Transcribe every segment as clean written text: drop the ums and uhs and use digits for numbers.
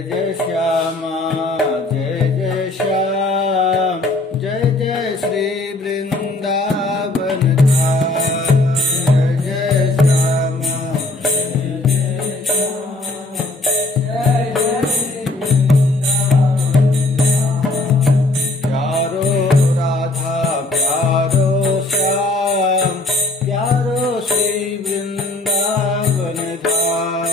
जय जय श्यामा जय जय श्याम जय जय श्री वृंदावन धाम जय जय श्यामा जय जय श्री वृंदावन धाम प्यारो राधा प्यारो श्याम प्यारो श्री वृंदावन धाम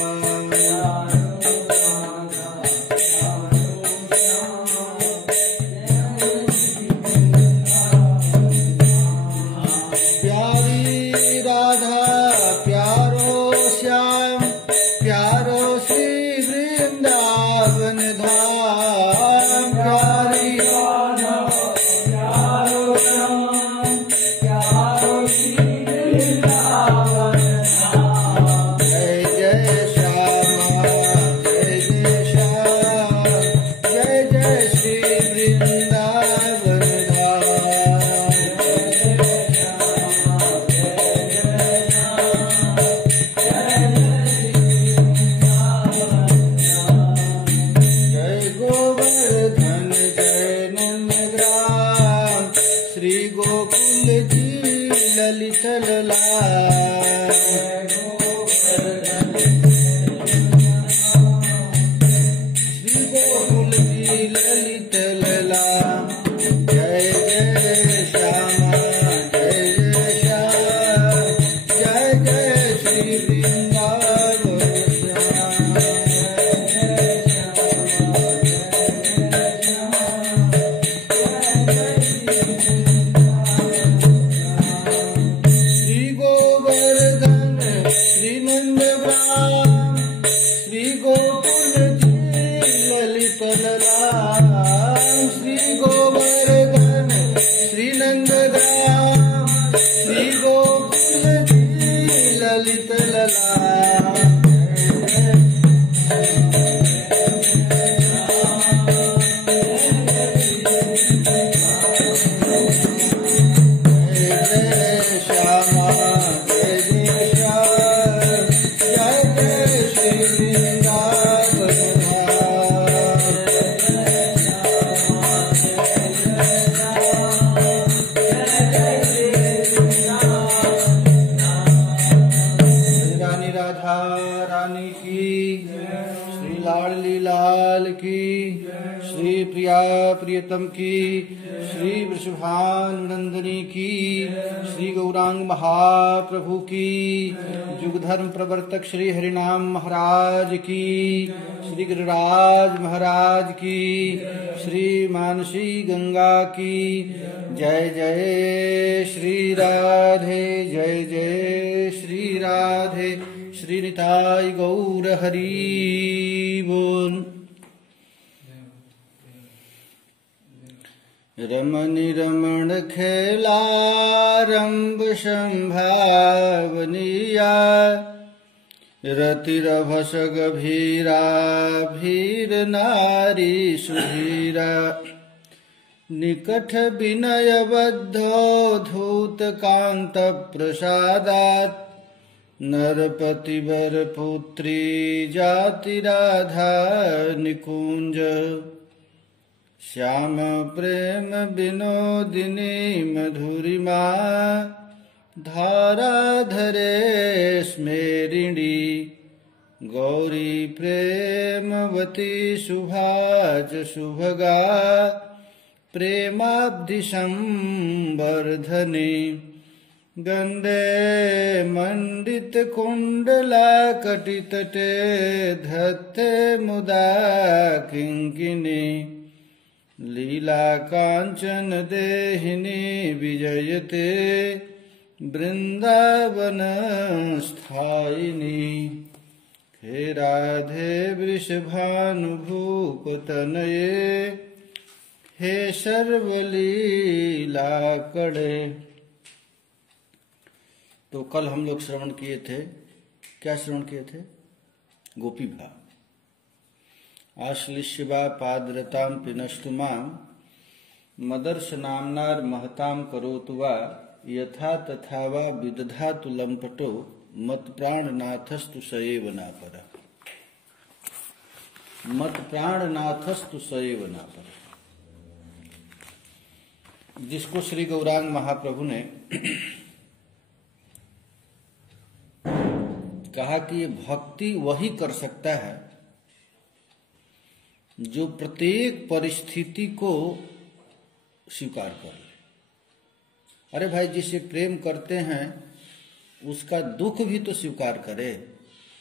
प्रियतम की श्री वृषभानुनंदिनी की श्री गौरांग महाप्रभु की युग धर्म प्रवर्तक श्री हरिनाम महाराज की श्री गिरिराज महाराज की श्री मानसी गंगा की जय जय श्री राधे जय जय श्री राधे श्री निताई गौर हरि बोल। रमणि रमण खेलारंभ संभावनिया रतिरभस गभीरा भीर नारी सुधीरा निकट विनय बद्धो धूत कांत प्रसादात् नरपति वर पुत्री जाति राधा निकुंज श्याम प्रेम विनोदिनी मधुरिमा धारा धरे स्मेरिणी गौरी प्रेमवती सुभाज सुभगा प्रेमाब्धि संवर्धनी गंडे मंडित कुंडला कटितटे धत्ते मुदा किंकिनी लीला कांचन देहिनी विजयते वृंदावन स्थायिनी हे राधे वृषभानुभूप तनये हे सर्वलीला कड़े। तो कल हम लोग श्रवण किए थे, क्या श्रवण किए थे? गोपी भाव। आश्लिष्यवा पादरतां पिनष्टु मां मदर्शनाम्नार महतां करोतु वा यथा तथा वा विदधातु लंपटो मत प्राणनाथस्तु सएव नापर। मत प्राणनाथस्तु सएव नापर, जिसको श्री गौरांग महाप्रभु ने कहा कि ये भक्ति वही कर सकता है जो प्रत्येक परिस्थिति को स्वीकार कर ले। अरे भाई, जिसे प्रेम करते हैं उसका दुख भी तो स्वीकार करे,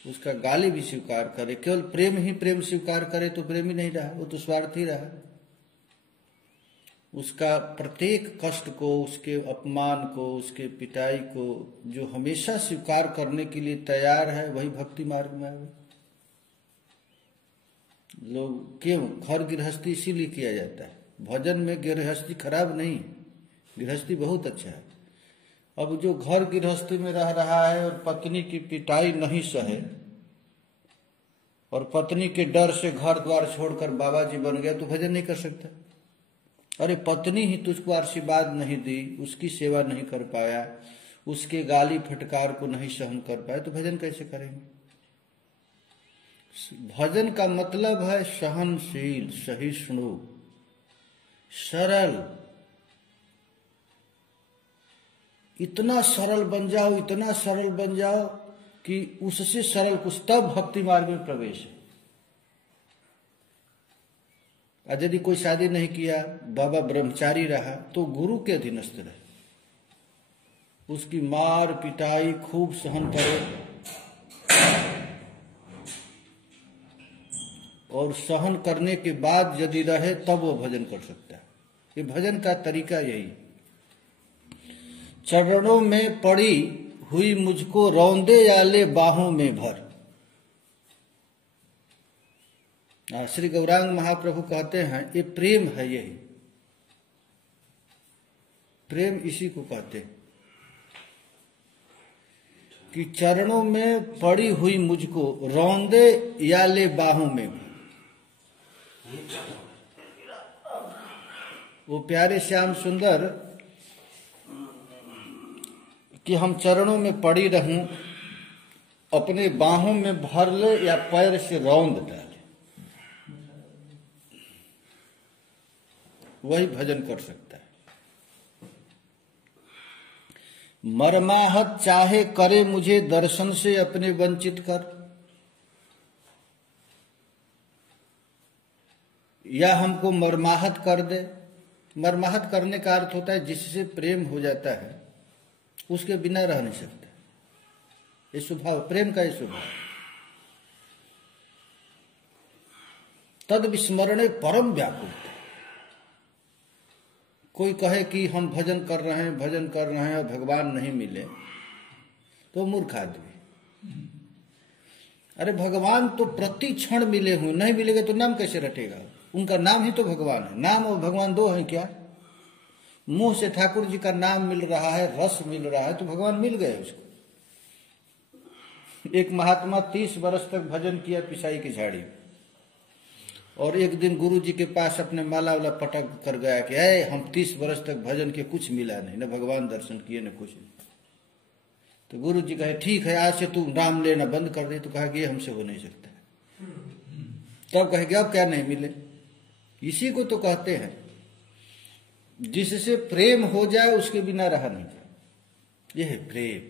उसका गाली भी स्वीकार करे। केवल प्रेम ही प्रेम स्वीकार करे तो प्रेम ही नहीं रहा, वो तो स्वार्थी रहा। उसका प्रत्येक कष्ट को, उसके अपमान को, उसके पिटाई को जो हमेशा स्वीकार करने के लिए तैयार है, वही भक्ति मार्ग में आवे। लोग क्यों घर गृहस्थी इसीलिए किया जाता है। भजन में गृहस्थी खराब नहीं, गृहस्थी बहुत अच्छा है। अब जो घर गृहस्थी में रह रहा है और पत्नी की पिटाई नहीं सहे और पत्नी के डर से घर द्वार छोड़कर बाबा जी बन गया, तो भजन नहीं कर सकता। अरे पत्नी ही तुझको आशीर्वाद नहीं दी, उसकी सेवा नहीं कर पाया, उसके गाली फटकार को नहीं सहन कर पाया, तो भजन कैसे करेंगे। भजन का मतलब है सहनशील, सहिष्णु, सरल। इतना सरल बन जाओ, इतना सरल बन जाओ कि उससे सरल कुछ, तब भक्ति मार्ग में प्रवेश है। और यदि कोई शादी नहीं किया, बाबा ब्रह्मचारी रहा, तो गुरु के अधीनस्थ रहे, उसकी मार पिटाई खूब सहन करे और सहन करने के बाद यदि रहे तब वो भजन कर सकता है। ये भजन का तरीका यही। चरणों में पड़ी हुई मुझको रौंदे या ले बाहों में भर। श्री गौरांग महाप्रभु कहते हैं ये प्रेम है। यही प्रेम इसी को कहते हैं कि चरणों में पड़ी हुई मुझको रौंदे या ले बाहों में भर। वो प्यारे श्याम सुंदर कि हम चरणों में पड़ी रहूं, अपने बाहों में भर ले या पैर से रौंद डाले, वही भजन कर सकता है। मरमाहत चाहे करे मुझे दर्शन से अपने वंचित कर, या हमको मरमाहत कर दे। मरमाहत करने का अर्थ होता है जिससे प्रेम हो जाता है उसके बिना रह नहीं सकता। ये स्वभाव, प्रेम का ये स्वभाव। तद विस्मरणे परम व्याकुलता। कोई कहे कि हम भजन कर रहे हैं, भजन कर रहे हैं और भगवान नहीं मिले, तो मूर्ख आदमी। अरे भगवान तो प्रति क्षण मिले हुए, नहीं मिलेगा तो नाम कैसे रटेगा। उनका नाम ही तो भगवान है। नाम और भगवान दो हैं क्या। मुंह से ठाकुर जी का नाम मिल रहा है, रस मिल रहा है, तो भगवान मिल गए उसको। एक महात्मा 30 वर्ष तक भजन किया पिसाई की झाड़ी, और एक दिन गुरु जी के पास अपने माला वाला पटक कर गया कि हम 30 वर्ष तक भजन के कुछ मिला नहीं, न भगवान दर्शन किए न कुछ नहीं। तो गुरु जी कहे ठीक है, आज से तू नाम लेना बंद कर दे। तो कहा कि ये हमसे हो नहीं सकता। तब कहेगा अब क्या नहीं मिले। इसी को तो कहते हैं जिससे प्रेम हो जाए उसके बिना रहा नहीं जाए। यह है प्रेम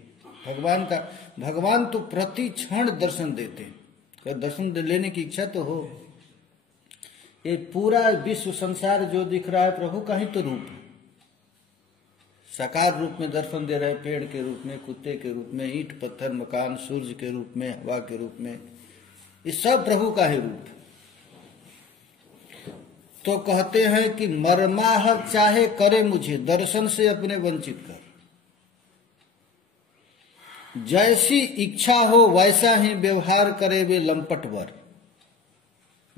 भगवान का। भगवान तो प्रति क्षण दर्शन देते हैं। दर्शन लेने की इच्छा तो हो। ये पूरा विश्व संसार जो दिख रहा है प्रभु का ही तो रूप है। साकार रूप में दर्शन दे रहे, पेड़ के रूप में, कुत्ते के रूप में, ईंट पत्थर मकान, सूर्य के रूप में, हवा के रूप में, ये सब प्रभु का ही रूप है। तो कहते हैं कि मरमाह चाहे करे मुझे दर्शन से अपने वंचित कर। जैसी इच्छा हो वैसा ही व्यवहार करे वे लंपट वर।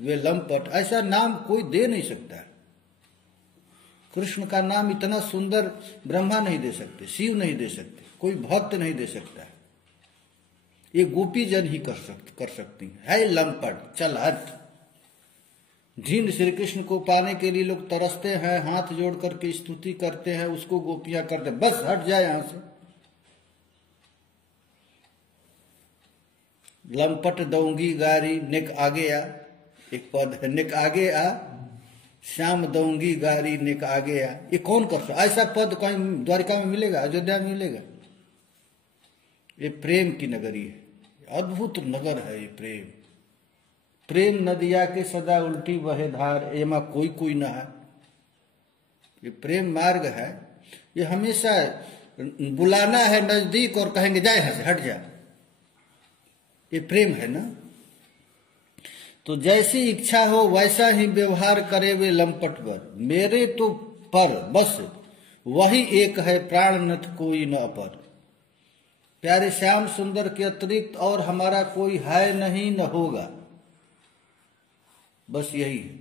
वे लंपट, ऐसा नाम कोई दे नहीं सकता। कृष्ण का नाम इतना सुंदर ब्रह्मा नहीं दे सकते, शिव नहीं दे सकते, कोई भक्त नहीं दे सकता। ये गोपी जन ही कर सकती है लंपट, चल हट। जिन श्री कृष्ण को पाने के लिए लोग तरसते हैं, हाथ जोड़ करके स्तुति करते हैं, उसको गोपियां करते, बस हट जाए यहां से। लंपट दऊंगी गारी नेक आ गया, एक पद है, नेक आगे आ श्याम दऊंगी गारी नेक आगे आ। ये कौन कर सकता? ऐसा पद कहीं द्वारिका में मिलेगा, अयोध्या में मिलेगा? ये प्रेम की नगरी है, अद्भुत नगर है ये प्रेम। प्रेम नदिया के सदा उल्टी बहे धार, एमा कोई कोई न है। ये प्रेम मार्ग है, ये हमेशा बुलाना है नजदीक और कहेंगे जा यहां से हट जा। ये प्रेम है ना। तो जैसी इच्छा हो वैसा ही व्यवहार करे वे लंपट वर, मेरे तो पर बस वही एक है प्राणनाथ कोई न अपर। प्यारे श्याम सुंदर के अतिरिक्त और हमारा कोई है नहीं न होगा, बस यही है।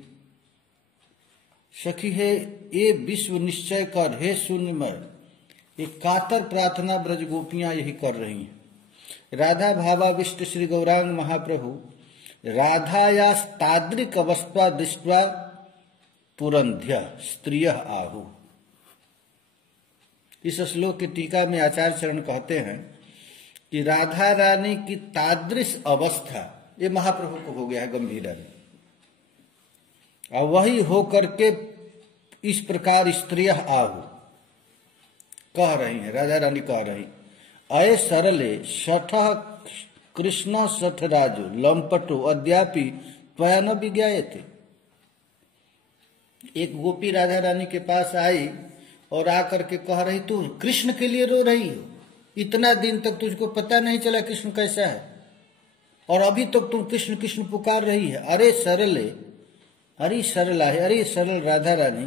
सखी है ये विश्व निश्चय कर, हे शून्यमय। एक कातर प्रार्थना ब्रज गोपियां यही कर रही हैं। राधा भावाविष्ट श्री गौरांग महाप्रभु राधाया ताद्रिक अवस्था दृष्टवा पुरंध्य स्त्रिय आहु। इस श्लोक की टीका में आचार्य चरण कहते हैं कि राधा रानी की तादृश अवस्था ये महाप्रभु को हो गया है गंभीरा में, और वही होकर के इस प्रकार स्त्रिय आहु कह रही हैं। राधा रानी कह रही, अय सरले शठ कृष्ण शठ राजो लंपटो अद्यापि त्वया न विज्ञायते। एक गोपी राधा रानी के पास आई और आकर के कह रही, तू कृष्ण के लिए रो रही हो, इतना दिन तक तुझको पता नहीं चला कृष्ण कैसा है, और अभी तक तुम कृष्ण कृष्ण पुकार रही है। अरे सरले, अरे सरला है, अरे सरल राधा रानी,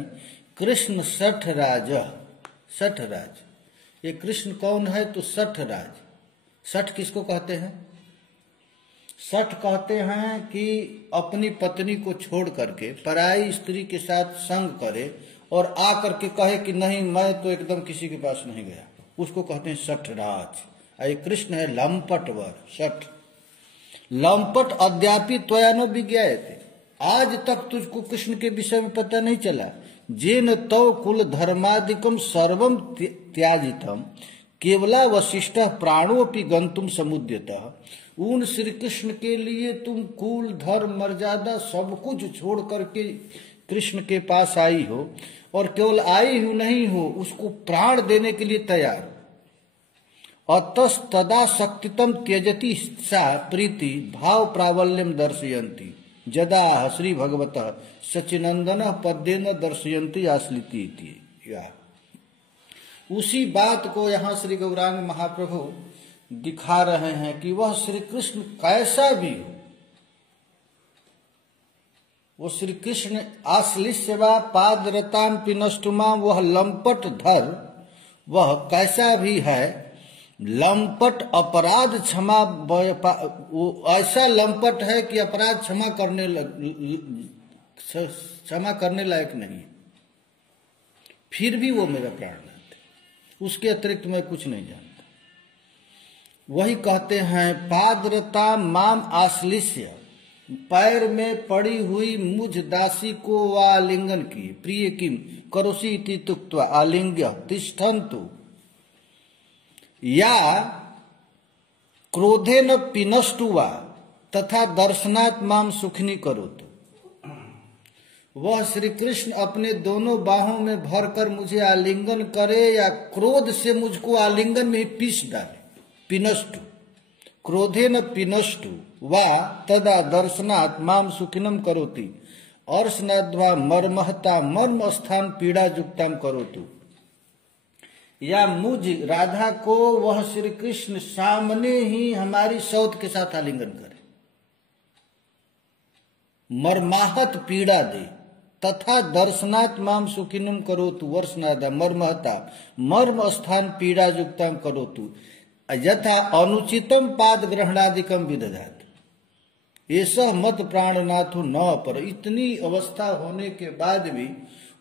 कृष्ण शठ राज, शठ राज। ये कृष्ण कौन है? तो शठ राज। शठ किसको कहते हैं? शठ कहते हैं कि अपनी पत्नी को छोड़ करके पराई स्त्री के साथ संग करे और आकर के कहे कि नहीं मैं तो एकदम किसी के पास नहीं गया, उसको कहते हैं शठ राज। ये कृष्ण है लंपट वर, शठ। लंपट अद्यापि त्वया न विज्ञायते, आज तक तुझको कृष्ण के विषय में पता नहीं चला। जेन तव कुल धर्मादिकम सर्वम त्याजितम केवला वशिष्ठ प्राणोपि गंतुम समुद्यतः। उन श्री कृष्ण के लिए तुम कुल धर्म मर्यादा सब कुछ छोड़ करके कृष्ण के पास आई हो, और केवल आई हो नहीं हो, उसको प्राण देने के लिए तैयार। अतस तदा शक्तितम त्यजति सा प्रीति भाव प्राबल्यम दर्शयन्ति जदा श्री भगवत सचिनंदन पद्येन दर्शयन्ति आश्लिति। उसी बात को यहाँ श्री गौरांग महाप्रभु दिखा रहे हैं कि वह श्री कृष्ण कैसा भी हो, वो श्री कृष्ण आश्लिष्यवा पादरताम पिनष्टुमा, वह लंपट धर, वह कैसा भी है, लंपट अपराध क्षमा, वो ऐसा लंपट है कि अपराध क्षमा करने लायक नहीं है, फिर भी वो मेरा प्राणनाथ है, उसके अतिरिक्त मैं कुछ नहीं जानता। वही कहते हैं पादरता माम आश्लिष्य, पैर में पड़ी हुई मुझ दासी को आलिंगन की, प्रिय किम करोसी इति तुक्त्वा आलिंग्य तिष्ठन्तु, या क्रोधेन पिनष्टुवा तथा दर्शनात् माम सुखिनी करोतु। वह श्री कृष्ण अपने दोनों बाहों में भरकर मुझे आलिंगन करे या क्रोध से मुझको आलिंगन में पीस डाले। पिनष्टु, क्रोधेन पिनष्टु वा तदा दर्शनात् माम सुखिनम करोति, अर्शनाद्वा मर्महता मर्म स्थान पीड़ा युक्ताम करोतु। या मुझ राधा को वह श्री कृष्ण सामने ही हमारी सौत के साथ आलिंगन करे, मर्माहत पीड़ा दे, तथा दर्शनात् माम सुखिनम करोतु वर्षनादा मर्महता मर्म स्थान पीड़ा युक्तम करोतु, यथा अनुचितम पाद ग्रहणादिकम विदधात। ऐसा मत प्राणनाथ न पर, इतनी अवस्था होने के बाद भी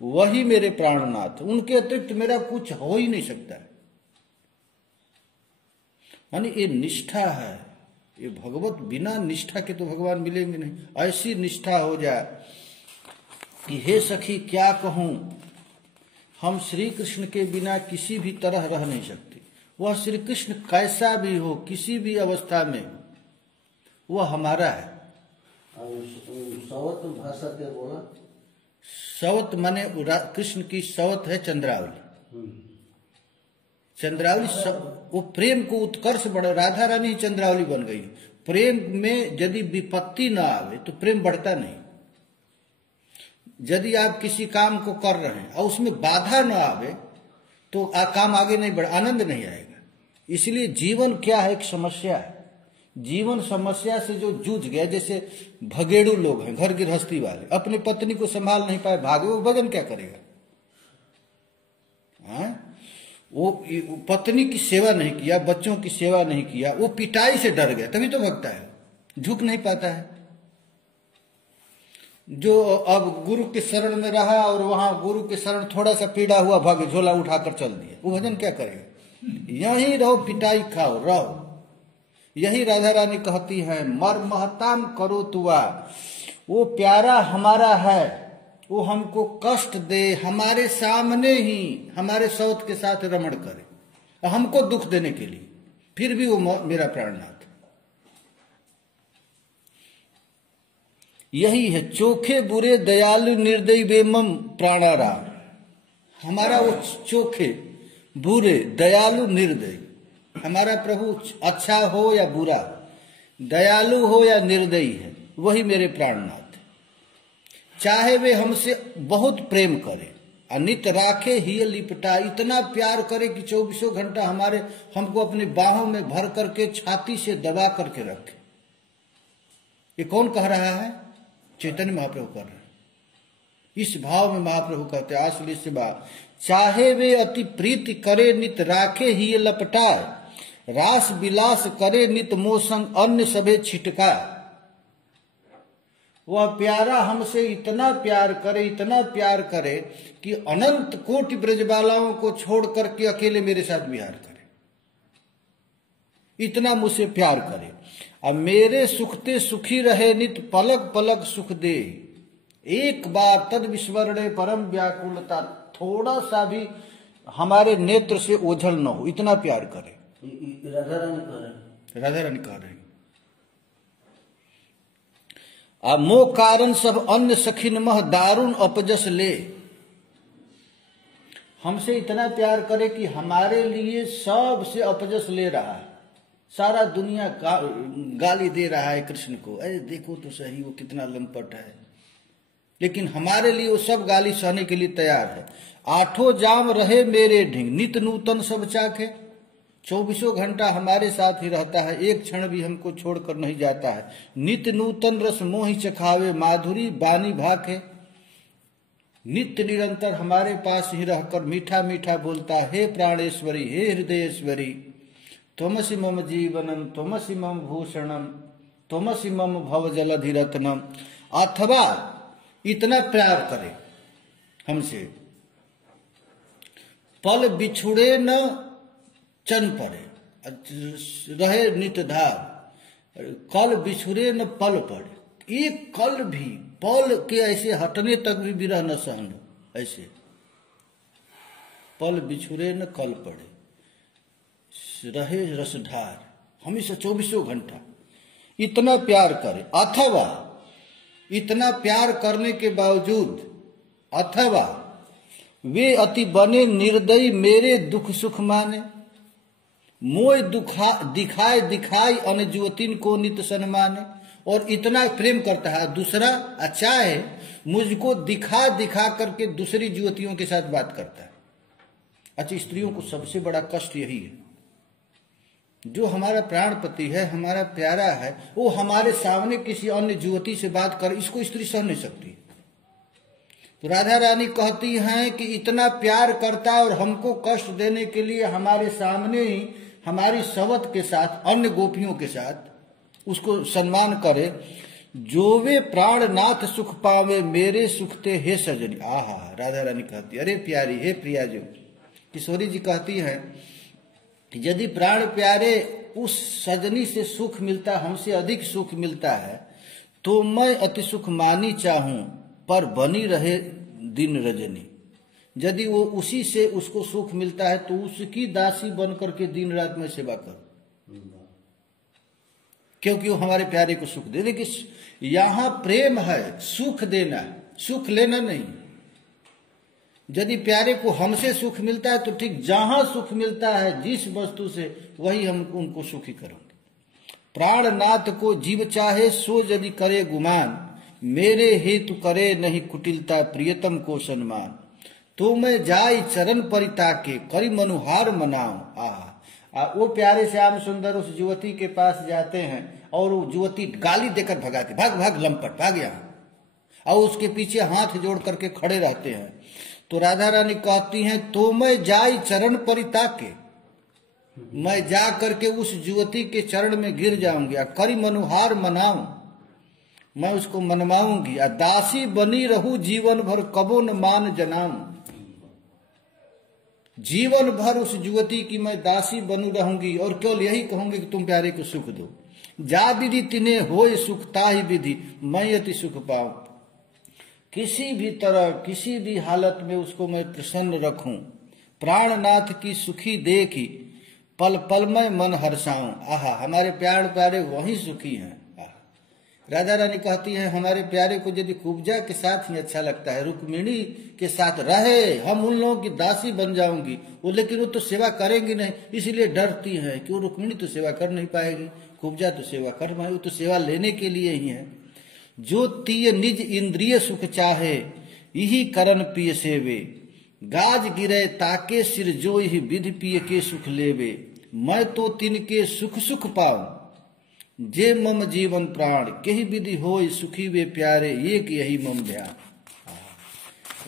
वही मेरे प्राणनाथ, उनके अतिरिक्त मेरा कुछ हो ही नहीं सकता। मानी ये निष्ठा है, ये भगवत बिना निष्ठा के तो भगवान मिलेंगे नहीं। ऐसी निष्ठा हो जाए कि हे सखी क्या कहूं, हम श्री कृष्ण के बिना किसी भी तरह रह नहीं सकते। वह श्री कृष्ण कैसा भी हो, किसी भी अवस्था में, वह हमारा है, सवत भाषा क्या बोला? सवत माने कृष्ण की सवत है चंद्रावली। चंद्रावली वो प्रेम को उत्कर्ष बढ़ा, राधा रानी चंद्रावली बन गई। प्रेम में यदि विपत्ति न आवे तो प्रेम बढ़ता नहीं। यदि आप किसी काम को कर रहे हैं और उसमें बाधा न आवे तो काम आगे नहीं बढ़, आनंद नहीं आएगा। इसलिए जीवन क्या है, एक समस्या है। जीवन समस्या से जो जूझ गया, जैसे भगेड़ू लोग हैं, घर गृहस्थी वाले, अपनी पत्नी को संभाल नहीं पाए, भागे, वो भजन क्या करेगा? वो पत्नी की सेवा नहीं किया, बच्चों की सेवा नहीं किया, वो पिटाई से डर गया, तभी तो भगता है, झुक नहीं पाता है। जो अब गुरु के शरण में रहा और वहां गुरु के शरण थोड़ा सा पीड़ा हुआ, भागे, झोला उठाकर चल दिया, वो भजन क्या करेगा? यहीं रहो, पिटाई खाओ, रहो। यही राधा रानी कहती है, मर महताम करो तुआ, वो प्यारा हमारा है, वो हमको कष्ट दे, हमारे सामने ही हमारे सौत के साथ रमण करे, हमको दुख देने के लिए, फिर भी वो मेरा प्राणनाथ। यही है चोखे बुरे दयालु निर्दयी बेमम प्राणाराम। हमारा वो चोखे बुरे दयालु निर्दयी, हमारा प्रभु अच्छा हो या बुरा, दयालु हो या निर्दयी है, वही मेरे प्राणनाथ। चाहे वे हमसे बहुत प्रेम करे, अनित राखे ही लिपटा, इतना प्यार करे कि 24 घंटा हमको अपनी बाहों में भर करके छाती से दबा करके रखे। ये कौन कह रहा है? चैतन्य महाप्रभु कर रहे हैं। इस भाव में महाप्रभु कहते हैं, आश्रय से बात, चाहे वे अति प्रीति करे नित राखे ही लपटाए, रास विलास करे नित मोसंग अन्य सभे छिटका। वह प्यारा हमसे इतना प्यार करे, इतना प्यार करे कि अनंत कोटि ब्रजबालाओं को छोड़ करके अकेले मेरे साथ विहार करे, इतना मुझसे प्यार करे। अब मेरे सुखते सुखी रहे नित पलक पलक सुख दे, एक बार तद विस्मरणे परम व्याकुलता, थोड़ा सा भी हमारे नेत्र से ओझल न हो, इतना प्यार करे। राधा रानी कह रहे, राधा रानी कह रही, अब मो कारण सब अन्य सखिन मह दारुण अपजस ले, हमसे इतना प्यार करे कि हमारे लिए सबसे अपजस ले रहा है, सारा दुनिया गाली दे रहा है कृष्ण को, अरे देखो तो सही वो कितना लंपट है, लेकिन हमारे लिए वो सब गाली सहने के लिए तैयार है। आठों जाम रहे मेरे ढिंग, नित नूतन सब चाखे, 24 घंटा हमारे साथ ही रहता है, एक क्षण भी हमको छोड़कर नहीं जाता है। नित नूतन रस मोहि चखावे, माधुरी बानी भाखे, नित्य निरंतर हमारे पास ही रहकर मीठा मीठा बोलता है, हे प्राणेश्वरी, हे हृदयेश्वरी, त्वमसि मम जीवनम, त्वमसि मम भूषणम, त्वमसि मम भव जलधिरत्नम। अथवा इतना प्यार करे हमसे, पल बिछुड़े न चन पड़े, रहे नित धार, कल बिछुड़े न पल पड़े, एक कल भी पल के ऐसे हटने तक भी विरह न सहन हो, ऐसे पल बिछुड़े न कल पड़े, रहे रसधार, हमेशा 24 घंटा इतना प्यार करे। अथवा इतना प्यार करने के बावजूद, अथवा वे अति बने निर्दयी मेरे दुख सुख माने, मोय दिखाए दिखाई अनजुवतिन को नित सन्माने, और इतना प्रेम करता है दूसरा, अच्छा है मुझको दिखा दिखा करके दूसरी युवतियों के साथ बात करता है। अच्छा, स्त्रियों को सबसे बड़ा कष्ट यही है, जो हमारा प्राणपति है, हमारा प्यारा है, वो हमारे सामने किसी अन्य युवती से बात कर, इसको स्त्री सह नहीं सकती। तो राधा रानी कहती हैं कि इतना प्यार करता है और हमको कष्ट देने के लिए हमारे सामने ही हमारी सवत के साथ, अन्य गोपियों के साथ उसको सम्मान करे। जो वे प्राणनाथ सुख पावे मेरे सुखते हे सजनी। आहा, राधा रानी कहती, अरे प्यारी, हे प्रिया। जो किशोरी जी कहती हैं कि यदि प्राण प्यारे उस सजनी से सुख मिलता, हमसे अधिक सुख मिलता है, तो मैं अति सुख मानी चाहूं, पर बनी रहे दिन रजनी। यदि वो उसी से उसको सुख मिलता है तो उसकी दासी बन करके दिन रात में सेवा करूं। क्योंकि वो हमारे प्यारे को सुख दे। लेकिन यहां प्रेम है, सुख देना है, सुख लेना नहीं। यदि प्यारे को हमसे सुख मिलता है तो ठीक, जहां सुख मिलता है जिस वस्तु से, वही हम उनको सुखी करेंगे। प्राणनाथ को जीव चाहे सो यदि करे गुमान, मेरे हेतु करे नहीं कुटिलता प्रियतम को सम्मान। तो मैं जाई चरण परिताके करी मनुहार मनाऊं। वो प्यारे श्याम सुंदर उस युवती के पास जाते हैं और वो युवती गाली देकर भगाती, भाग भाग लंपट भाग यहाँ, और उसके पीछे हाथ जोड़ करके खड़े रहते हैं। तो राधा रानी कहती हैं तो मैं जाई चरण परिताके, मैं जा करके उस युवती के चरण में गिर जाऊंगी। करी मनुहार मनाऊं, मैं उसको मनवाऊंगी। दासी बनी रहूं जीवन भर कबो न मान जनाऊं, जीवन भर उस युवती की मैं दासी बनी रहूंगी और केवल यही कहूंगी कि तुम प्यारे को सुख दो। जा विधि तिन्हें होय सुख ताहि विधि, मैं अति सुख पाऊं। किसी भी तरह किसी भी हालत में उसको मैं प्रसन्न रखूं। प्राणनाथ की सुखी देखी पल पल में मन हर्षाऊं। आहा, हमारे प्यारे वही सुखी हैं। राधा रानी कहती हैं हमारे प्यारे को यदि कुब्जा के साथ ही अच्छा लगता है, रुक्मिणी के साथ रहे, हम उन लोगों की दासी बन जाऊंगी। वो लेकिन वो तो सेवा करेंगी नहीं, इसलिए डरती हैं कि वो रुक्मिणी तो सेवा कर नहीं पाएगी, कुब्जा तो सेवा कर पाएगी, वो तो सेवा लेने के लिए ही है। जो तीय निज इंद्रिय सुख चाहे, यही करन पिय सेवे। गाज गिरे ताके सिर जो ही विधि पिय के सुख लेवे। मैं तो तिनके सुख सुख पाऊं, जे मम जीवन प्राण केहि विधि होय सुखी वे प्यारे, एक यही मम ध्यान।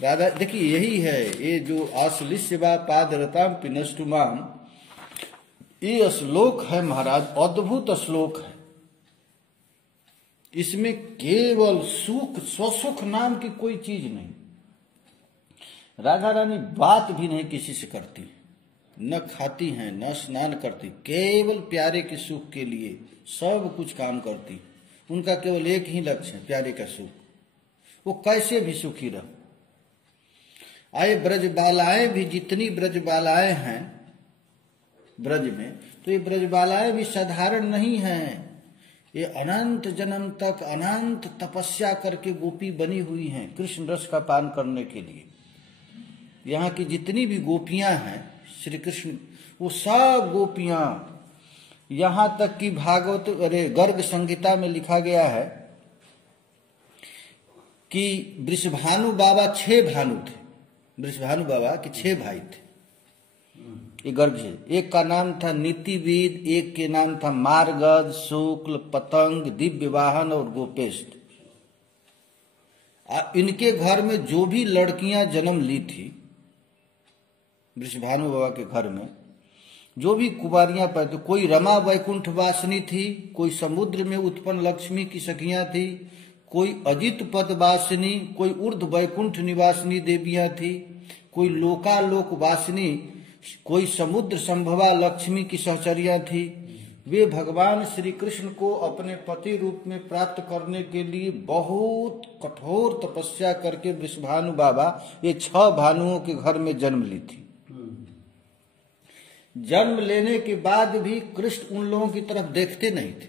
राधा देखिए यही है, ये जो आश्लिष्य वा पादरताम पिनष्टुमाम, ये श्लोक है महाराज, अद्भुत श्लोक है। इसमें केवल सुख, स्वसुख नाम की कोई चीज नहीं। राधा रानी बात भी नहीं किसी से करती, न खाती हैं, न स्नान करती, केवल प्यारे के सुख के लिए सब कुछ काम करती। उनका केवल एक ही लक्ष्य है, प्यारे का सुख। वो कैसे भी सुखी रह। आए ब्रजबालाएं भी, जितनी ब्रजबालाएं हैं ब्रज में, तो ये ब्रजबालाएं भी साधारण नहीं हैं। ये अनंत जन्म तक अनंत तपस्या करके गोपी बनी हुई हैं कृष्ण रस का पान करने के लिए। यहाँ की जितनी भी गोपियां हैं श्री कृष्ण, वो सब गोपियां, यहां तक कि भागवत गर्ग संहिता में लिखा गया है कि वृषभानु बाबा 6 भानु थे। वृषभानु बाबा के 6 भाई थे। ये गर्ग है, एक का नाम था नीतिविद, एक के नाम था मार्गद, शुक्ल, पतंग, दिव्य वाहन और गोपेष्ट। इनके घर में जो भी लड़कियां जन्म ली थी, वृषभानु बाबा के घर में जो भी कुमारियां पैदा, कोई रमा वैकुंठ वासिनी थी, कोई समुद्र में उत्पन्न लक्ष्मी की सखियां थी, कोई अजित पद वासिनी, कोई ऊर्ध वैकुंठ निवासिनी देवियां थी, कोई लोकालोक वासिनी, कोई समुद्र संभवा लक्ष्मी की सहचरियां थी। वे भगवान श्री कृष्ण को अपने पति रूप में प्राप्त करने के लिए बहुत कठोर तपस्या करके वृषभानु बाबा ये 6 भानुओं के घर में जन्म ली थी। जन्म लेने के बाद भी कृष्ण उन लोगों की तरफ देखते नहीं थे,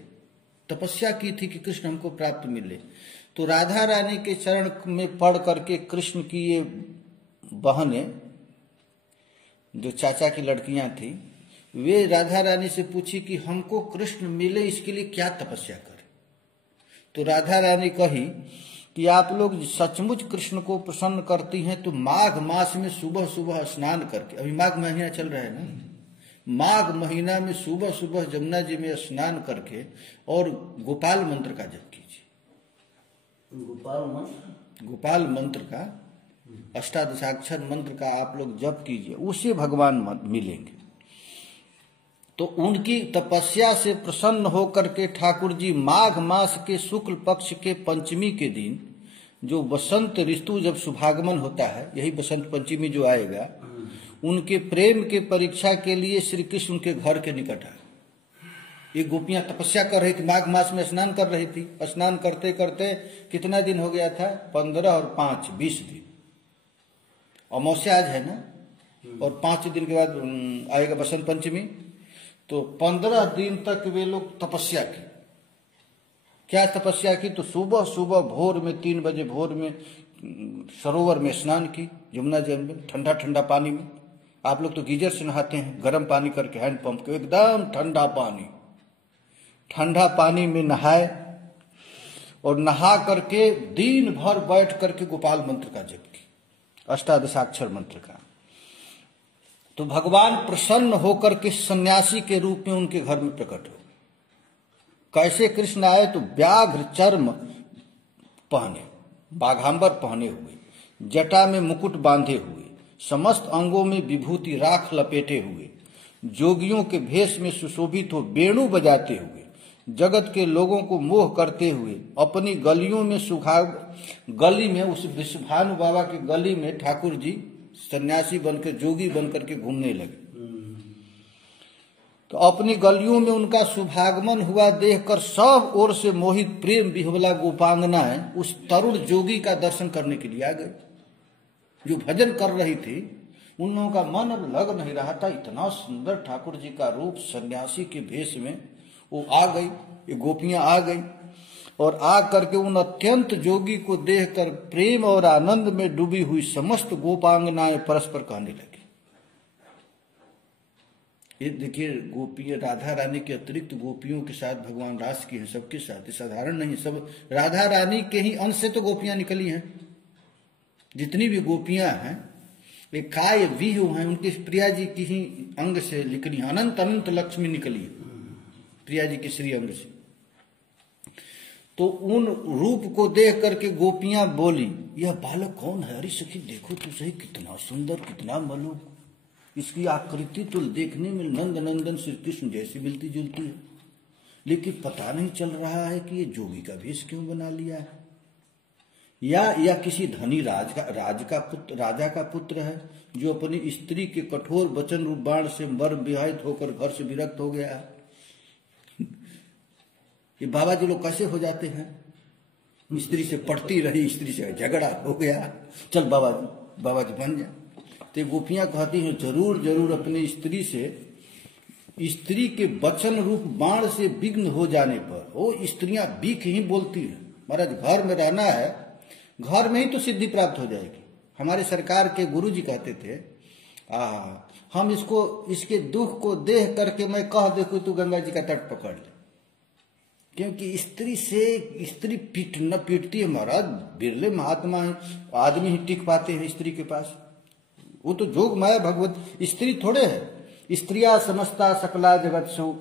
तपस्या की थी कि कृष्ण हमको प्राप्त मिले। तो राधा रानी के चरण में पढ़ करके कृष्ण की ये बहनें, जो चाचा की लड़कियां थी, वे राधा रानी से पूछी कि हमको कृष्ण मिले इसके लिए क्या तपस्या करें। तो राधा रानी कही कि आप लोग सचमुच कृष्ण को प्रसन्न करती हैं तो माघ मास में सुबह सुबह स्नान करके, अभी माघ महीना चल रहा है ना, माघ महीना में सुबह सुबह जमुना जी में स्नान करके और गोपाल मंत्र का जप कीजिए। गोपाल मंत्र का, अष्टादशाक्षर मंत्र का आप लोग जप कीजिए, उसे भगवान मिलेंगे। तो उनकी तपस्या से प्रसन्न होकर के ठाकुर जी माघ मास के शुक्ल पक्ष के पंचमी के दिन, जो बसंत ऋतु जब शुभागमन होता है, यही बसंत पंचमी जो आएगा, उनके प्रेम के परीक्षा के लिए श्री कृष्ण उनके घर के निकट आए। ये गोपियां तपस्या कर रही थी, माघ मास में स्नान कर रही थी। स्नान करते करते कितना दिन हो गया था? 15 और 5 20 दिन। अमावस्या आज है ना, और 5 दिन के बाद आएगा बसंत पंचमी। तो 15 दिन तक वे लोग तपस्या की, क्या तपस्या की? तो सुबह सुबह भोर में 3 बजे भोर में सरोवर में स्नान की, यमुना जल में, ठंडा ठंडा पानी में। आप लोग तो गीजर से नहाते हैं, गर्म पानी करके, हैंड पंप के, एकदम ठंडा पानी, ठंडा पानी में नहाए और नहा करके दिन भर बैठ करके गोपाल मंत्र का जप की, अष्टादशाक्षर मंत्र का। तो भगवान प्रसन्न होकर के सन्यासी के रूप में उनके घर में प्रकट हो। कैसे कृष्ण आए? तो व्याघ्र चर्म पहने, बाघांबर पहने हुए, जटा में मुकुट बांधे हुए, समस्त अंगों में विभूति राख लपेटे हुए, जोगियों के भेष में सुशोभित हो, वेणु बजाते हुए, जगत के लोगों को मोह करते हुए, अपनी गलियों में गली में, उस विश्वभानु बाबा की गली में ठाकुर जी सन्यासी बनकर, जोगी बनकर के घूमने लगे। तो अपनी गलियों में उनका शुभागमन हुआ देखकर सब ओर से मोहित प्रेम विह्वला गोपांगनाएं उस तरुण जोगी का दर्शन करने के लिए आ गए। जो भजन कर रही थी, उन लोगों का मन अब लग नहीं रहा था। इतना सुंदर ठाकुर जी का रूप सन्यासी के भेष में वो आ गई, ये गोपियां आ गई और आ करके उन अत्यंत जोगी को देखकर प्रेम और आनंद में डूबी हुई समस्त गोपांगनाएं परस्पर कहने लगी। ये देखिए, गोपियां, राधा रानी के अतिरिक्त गोपियों के साथ भगवान रास की हैं, सबके साथ, साधारण नहीं, सब राधा रानी के ही अंश से तो गोपियां निकली हैं। जितनी भी गोपियां हैं ये काय विहु हैं, उनके प्रिया जी की ही अंग से निकली, अनंत अनंत लक्ष्मी निकली प्रिया जी के श्री अंग से। तो उन रूप को देख करके गोपियां बोली, यह बालक कौन है? अरे सखी देखो तो सही, कितना सुंदर, कितना मलूक, इसकी आकृति तो देखने में नंद नंदन श्री कृष्ण जैसी मिलती जुलती है, लेकिन पता नहीं चल रहा है कि ये जोगी का भेष क्यों बना लिया है, या किसी धनी राजा का पुत्र है जो अपनी स्त्री के कठोर वचन रूप बाण से मर्म विवाहित होकर घर से विरक्त हो गया है। ये बाबा जी लोग कैसे हो जाते हैं? स्त्री से पड़ती रही, स्त्री से झगड़ा हो गया, चल बाबा जी बन जा। तो गोपियां कहती हैं जरूर जरूर अपनी स्त्री से, स्त्री के वचन रूप बाण से विघ्न हो जाने पर, वो स्त्रियां बीख ही बोलती हैं, महाराज घर में रहना है, घर में ही तो सिद्धि प्राप्त हो जाएगी। हमारे सरकार के गुरु जी कहते थे, हम इसके दुख को देख करके मैं कह देखूं तू गंगा जी का तट पकड़ ले, क्योंकि स्त्री पीटती है महाराज, बिरले महात्मा है, आदमी ही टिक पाते हैं स्त्री के पास। वो तो जोग माया भगवत स्त्री थोड़े है। स्त्रिया समस्ता सकला जगत्सु,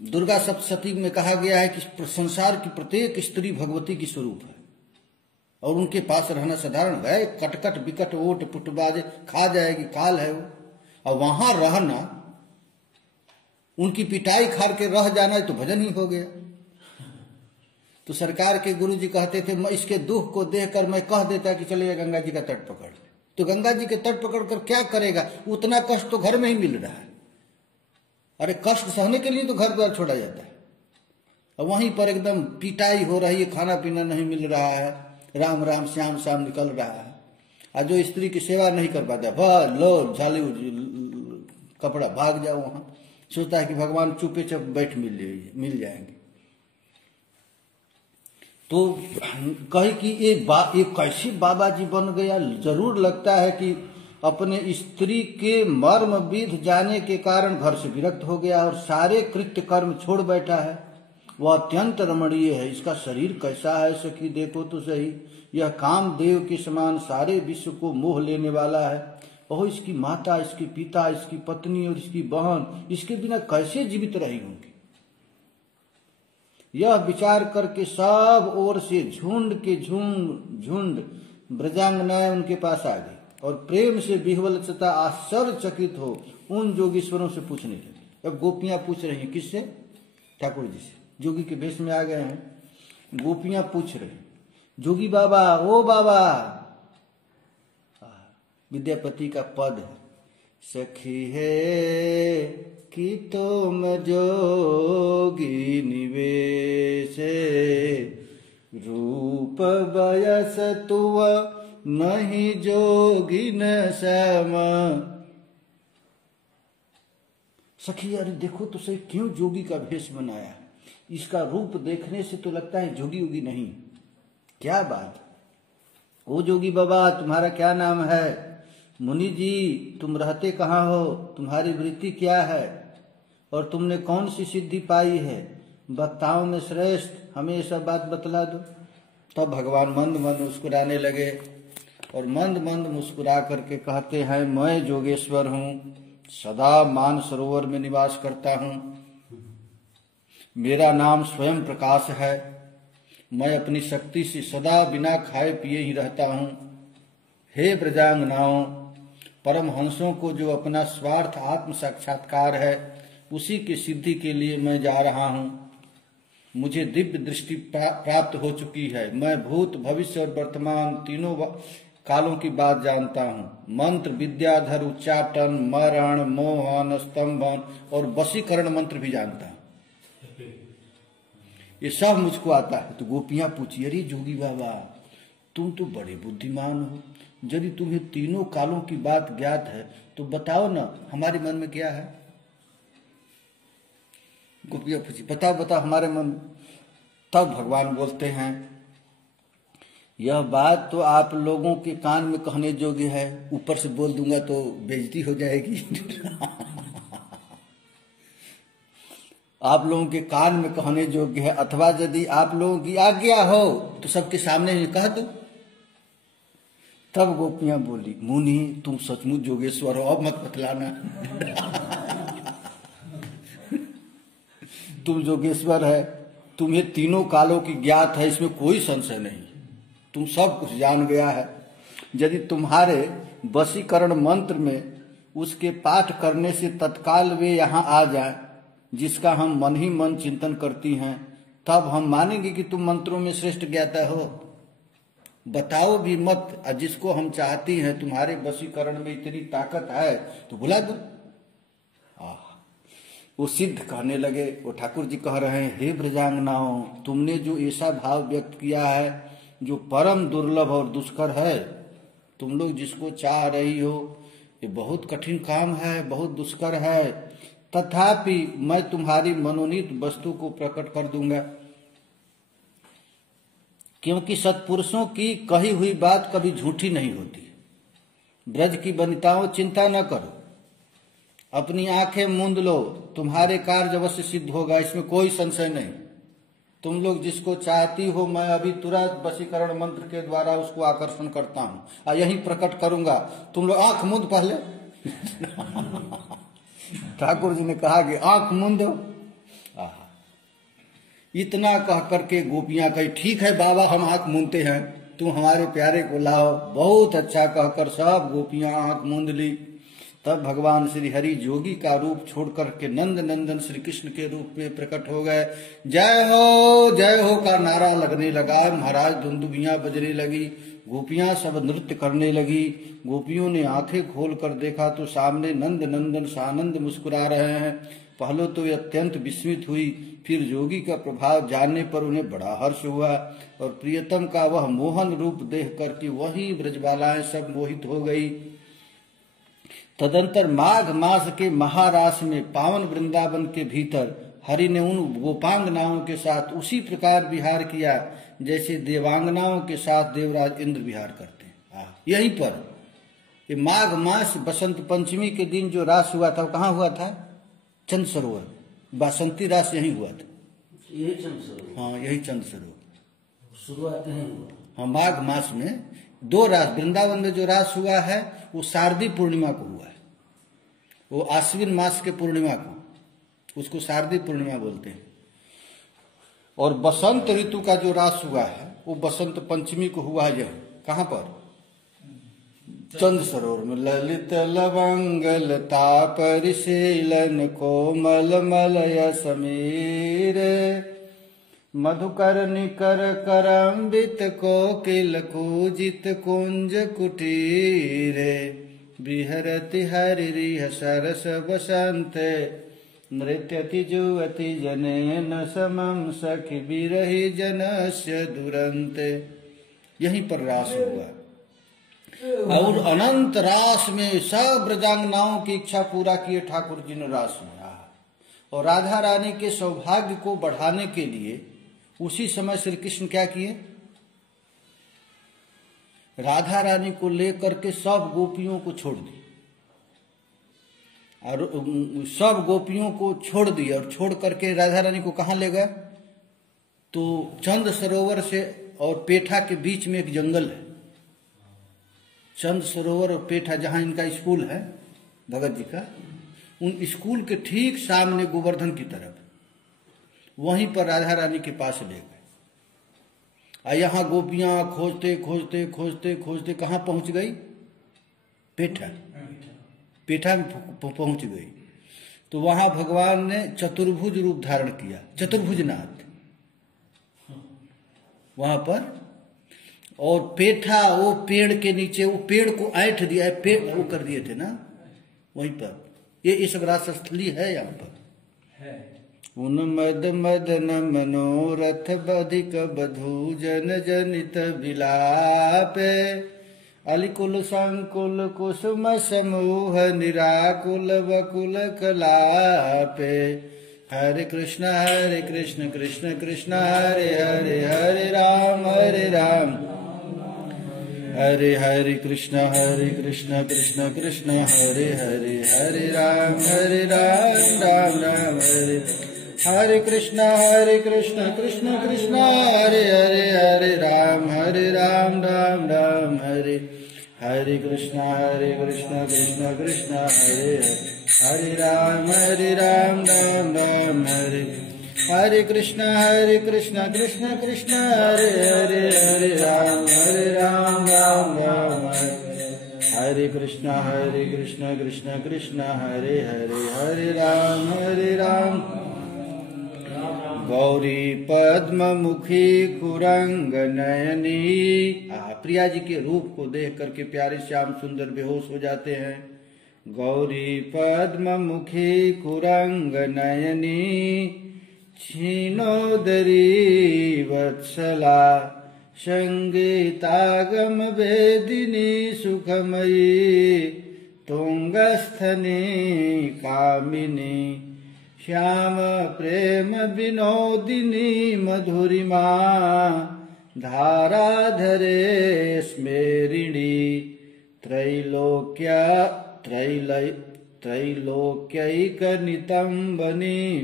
दुर्गा सप्तशती में कहा गया है कि संसार की प्रत्येक स्त्री भगवती की स्वरूप है और उनके पास रहना साधारण है। कटकट बिकट ओट पुटबाज खा जाएगी, काल है वो, और वहां रहना, उनकी पिटाई खार के रह जाना तो भजन ही हो गया। तो सरकार के गुरु जी कहते थे, मैं इसके दुख को देखकर मैं कह देता कि चलिए गंगा जी का तट पकड़। तो गंगा जी के तट पकड़ कर क्या करेगा? उतना कष्ट तो घर में ही मिल रहा है। अरे कष्ट सहने के लिए तो घर द्वार छोड़ा जाता है, और वहीं पर एकदम पिटाई हो रही है, खाना पीना नहीं मिल रहा है, राम राम श्याम श्याम निकल रहा है। और जो स्त्री की सेवा नहीं कर पाता, वह लो झाली कपड़ा भाग जाओ, वहां सोचता है कि भगवान चुपे चुप बैठ मिल जाएंगे। तो कहे कि ये कैसी बाबा जी बन गया। जरूर लगता है कि अपने स्त्री के मर्म विध जाने के कारण घर से विरक्त हो गया और सारे कृत्य कर्म छोड़ बैठा है। वह अत्यंत रमणीय है, इसका शरीर कैसा है सखी देखो तो सही, यह कामदेव के समान सारे विश्व को मोह लेने वाला है। और इसकी माता, इसके पिता, इसकी पत्नी और इसकी बहन इसके बिना कैसे जीवित रही होंगी। यह विचार करके सब ओर से झुंड के झुंड ब्रजांगनाएं उनके पास आ गई और प्रेम से विह्वल तथा आश्चर्यचकित हो उन जोगीश्वरों से पूछने लगी। अब गोपियां पूछ रही हैं, किससे? ठाकुर जी से। जोगी के भेष में आ गए हैं, गोपियां पूछ रही, जोगी बाबा, ओ बाबा, विद्यापति का पद है, सखी है कि तुम जोगी निवेश, रूप बयस तुव नहीं जोगी न सम। सखी अरे देखो तो सही, क्यों जोगी का भेष बनाया? इसका रूप देखने से तो लगता है जोगी उगी नहीं। क्या बात, ओ जोगी बाबा तुम्हारा क्या नाम है? मुनि जी तुम रहते कहाँ हो? तुम्हारी वृत्ति क्या है? और तुमने कौन सी सिद्धि पाई है? वक्ताओं में श्रेष्ठ, हमें ये सब बात बतला दो। तब भगवान मंद मंद मुस्कुराने लगे और मंद मंद मुस्कुरा करके कहते हैं, मैं जोगेश्वर हूँ, सदा मान सरोवर में निवास करता हूँ, मेरा नाम स्वयं प्रकाश है, मैं अपनी शक्ति से सदा बिना खाए पिए ही रहता हूँ। हे ब्रजांगनाओं, परमहंसों को जो अपना स्वार्थ आत्म साक्षात्कार है उसी की सिद्धि के लिए मैं जा रहा हूँ। मुझे दिव्य दृष्टि प्राप्त हो चुकी है। मैं भूत भविष्य और वर्तमान तीनों कालों की बात जानता हूँ। मंत्र, विद्याधर, उच्चाटन, मरण, मोहन, स्तंभन और वशीकरण मंत्र भी जानता हूँ। ये सब मुझको आता है। तो गोपियां पूछी, अरे जोगी बाबा तुम तो बड़े बुद्धिमान हो, यदि तुम्हें तीनों कालों की बात ज्ञात है तो बताओ ना हमारे मन में क्या है। गोपियां पूछी, बताओ बताओ हमारे मन। तब भगवान बोलते हैं, यह बात तो आप लोगों के कान में कहने योग्य है, ऊपर से बोल दूंगा तो बेइज्जती हो जाएगी। आप लोगों के कान में कहने योग्य है, अथवा यदि आप लोगों की आज्ञा हो तो सबके सामने ही कह दो। तब गोपियां बोली, मुनि तुम सचमुच जोगेश्वर हो, अब मत बतलाना। तुम जोगेश्वर है, तुम्हें तीनों कालों की ज्ञात है, इसमें कोई संशय नहीं, तुम सब कुछ जान गया है। यदि तुम्हारे वशीकरण मंत्र में उसके पाठ करने से तत्काल वे यहाँ आ जाएं, जिसका हम मन ही मन चिंतन करती हैं, तब हम मानेंगे कि तुम मंत्रों में श्रेष्ठ ज्ञाता हो। बताओ भी मत, जिसको हम चाहती हैं तुम्हारे वशीकरण में इतनी ताकत है तो बुला दो। वो सिद्ध कहने लगे। वो ठाकुर जी कह रहे हैं, हे ब्रजांगनाओं, तुमने जो ऐसा भाव व्यक्त किया है जो परम दुर्लभ और दुष्कर है, तुम लोग जिसको चाह रही हो ये बहुत कठिन काम है, बहुत दुष्कर है, तथापि मैं तुम्हारी मनोनीत वस्तु को प्रकट कर दूंगा। क्योंकि सत्पुरुषों की कही हुई बात कभी झूठी नहीं होती। ब्रज की वनिताओं चिंता न करो, अपनी आंखें मूंद लो, तुम्हारे कार्य अवश्य सिद्ध होगा, इसमें कोई संशय नहीं। तुम लोग जिसको चाहती हो मैं अभी तुरंत वशीकरण मंत्र के द्वारा उसको आकर्षण करता हूँ और यही प्रकट करूंगा। तुम लोग आंख मूंद पहले। ठाकुर जी ने कहा कि आंख मूंदो। इतना कह करके गोपियां कही, ठीक है बाबा हम आंख मूंदते हैं, तुम हमारे प्यारे को लाओ। बहुत अच्छा कहकर सब गोपियां आंख मूंद ली। तब भगवान श्री हरि जोगी का रूप छोड़कर के नंद नंदन श्री कृष्ण के रूप में प्रकट हो गए। जय हो का नारा लगने लगा। महाराज धुंदुभियां बजने लगी, गोपियां सब नृत्य करने लगी। गोपियों ने आंखें खोल कर देखा तो सामने नंद नंदन सानंद मुस्कुरा रहे हैं। पहले तो ये अत्यंत विस्मित हुई, फिर जोगी का प्रभाव जानने पर उन्हें बड़ा हर्ष हुआ और प्रियतम का वह मोहन रूप देख करके वही ब्रजबालाएं सब मोहित हो गई। तदंतर माघ मास के महारास में पावन वृंदावन के भीतर हरि ने उन गोपांगनाओं के साथ उसी प्रकार विहार किया जैसे देवांगनाओं के साथ देवराज इंद्र विहार करते हैं। यहीं पर ये माघ मास बसंत पंचमी के दिन जो रास हुआ था, कहाँ हुआ था? चंद सरोवर, बासंती रास यहीं हुआ था। यही चंद सरोवर? हाँ, यही चंद सरोवर शुरुआत यहीं हुआ। हाँ, माघ मास में दो रास, वृंदावन में जो रास हुआ है वो शारदी पूर्णिमा को हुआ है। वो आश्विन मास के पूर्णिमा को, उसको शारदी पूर्णिमा बोलते हैं। और बसंत ऋतु का जो रास हुआ है वो बसंत पंचमी को हुआ है। यह कहाँ पर? चंद सरोवर में। ललित लवंग लता परिशीलन कोमल मलय समीर, मधुकर निकर करम्बित कोकिल कूजित कुंज कुटीर, बिहरति हरिह सरस बसंत, नृत्यति जुवति जनेन समम सखी बिरहि जनस्य दुरंत। यहीं पर रास हुआ। और अनंत रास में सब ब्रजांगनाओं की इच्छा पूरा किए ठाकुर जी ने रास में। और राधा रानी के सौभाग्य को बढ़ाने के लिए उसी समय श्री कृष्ण क्या किए, राधा रानी को लेकर के सब गोपियों को छोड़ दी, और सब गोपियों को छोड़ दिया और छोड़ करके राधा रानी को कहाँ ले गए, तो चंद सरोवर से और पेठा के बीच में एक जंगल है, चंद सरोवर और पेठा जहाँ इनका स्कूल है भगत जी का, उन स्कूल के ठीक सामने गोवर्धन की तरफ, वहीं पर राधा रानी के पास ले गए। और यहाँ गोपियां खोजते खोजते खोजते खोजते कहाँ पहुंच गई, पेठा, पेठा में पहुंच गई। तो वहां भगवान ने चतुर्भुज रूप धारण किया, चतुर्भुजनाथ वहां पर, और पेठा वो पेड़ के नीचे, वो पेड़ को ऐंठ दिया, पेड़ वो कर दिए थे ना वहीं पर, ये इस ग्रास स्थली है यहाँ पर है। उन्मद मदन मनोरथ बधिक बधू जन जनित विलापे, अलिकुल संकुल कुसुम समूह निराकुल बकुल कलापे। हरे कृष्ण कृष्ण कृष्ण हरे हरे, हरे राम हरे हरे कृष्ण कृष्ण कृष्ण हरे हरे, हरे राम राम राम हरे। हरे कृष्ण कृष्ण कृष्ण हरे हरे, हरे राम राम राम हरे। हरे कृष्ण कृष्ण कृष्ण हरे हरे, हरे राम राम राम हरे। हरे कृष्ण कृष्ण कृष्ण हरे हरे, हरे राम राम राम हरे। हरे कृष्ण कृष्ण कृष्ण हरे हरे, हरे राम गौरी पद्म मुखी कुरंग नयनी। प्रिया जी के रूप को देख करके प्यारे श्याम सुंदर बेहोश हो जाते हैं। गौरी पद्म मुखी कुरंग नयनी, क्षीणोदरी वत्सला संगीतागम वेदिनी सुखमयी, तुंगस्थनी कामिनी श्याम प्रेम विनोदिनी मधुरिमा, धाराधरे स्मेरिणी त्रैलोक्यैकनितंबनी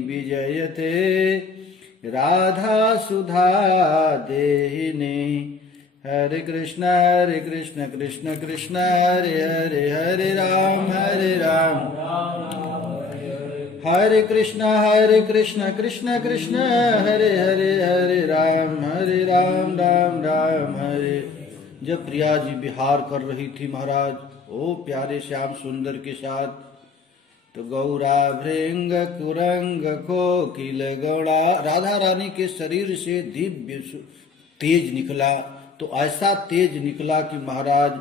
विजयते, राधा सुधा देहिनी। हरे कृष्ण कृष्ण कृष्ण हरे हरे, हरे राम हरे कृष्ण कृष्ण कृष्ण हरे हरे, हरे राम राम राम हरे। जब प्रिया जी विहार कर रही थी महाराज ओ प्यारे श्याम सुंदर के साथ, तो गौरा भृंग कुरंग कोकिल गौड़ा, राधा रानी के शरीर से दिव्य तेज निकला। तो ऐसा तेज निकला कि महाराज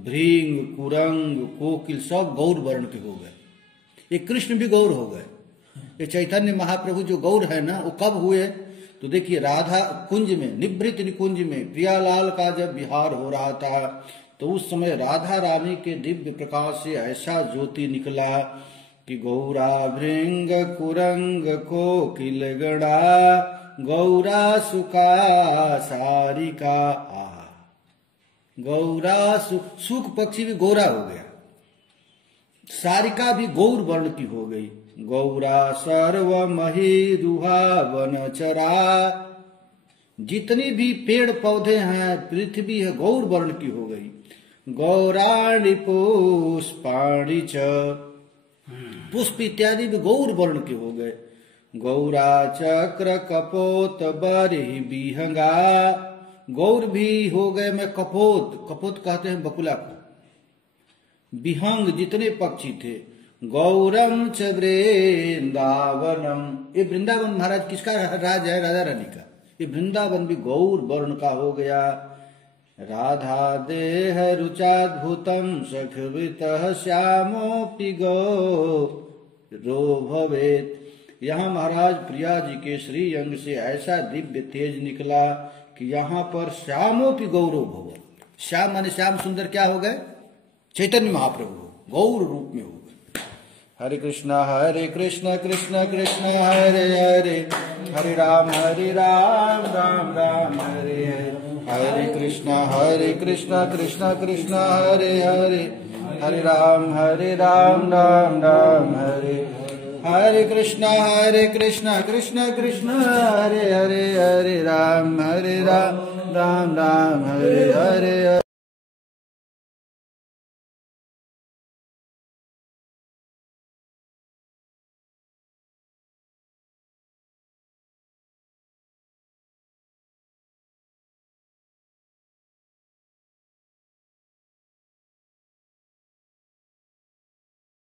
भृंग कुरंग कोकिल सब गौर वर्ण के हो गए, ये कृष्ण भी गौर हो गए। ये चैतन्य महाप्रभु जो गौर है ना, वो कब हुए, तो देखिए राधा कुंज में, निभृत निकुंज में प्रियालाल का जब विहार हो रहा था, तो उस समय राधा रानी के दिव्य प्रकाश से ऐसा ज्योति निकला कि गौरा भृंग कुरंग कोकिल गणा, गौरा सुका सारिका। गौरा सुख पक्षी भी गौरा हो गया, सारिका भी गौर वर्ण की हो गई। गौरा सर्वमही रुहा वनचरा, जितनी भी पेड़ पौधे हैं पृथ्वी है गौर वर्ण की हो गई। गौराणी पुष्पाणि च, पुष्प इत्यादि भी गौर वर्ण के हो गए। गौरा चक्र कपोत बरहि बिहंगा, गौर भी हो गए में कपोत, कपोत कहते हैं बकुला को, विहंग जितने पक्षी थे। गौरम च वृंदावनम, ये वृंदावन महाराज किसका राज है, राधा रानी का। ये वृंदावन भी गौर वर्ण का हो गया। राधा देह रुचाद्भुतम सखवितः श्यामोपि गौरो भवेत्। यहाँ महाराज प्रिया जी के श्री अंग से ऐसा दिव्य तेज निकला कि यहाँ पर श्यामोपि गौरो भवेत्। श्याम माने श्याम सुंदर क्या हो गए, चैतन्य महाप्रभु गौर रूप में हो गए। हरे कृष्णा कृष्ण कृष्ण हरे हरे, हरे राम राम राम हरे हरे, हरे कृष्णा कृष्ण कृष्ण हरे हरे, हरे राम राम राम हरे, हरे कृष्णा कृष्ण कृष्ण हरे हरे, हरे राम राम राम हरे हरे,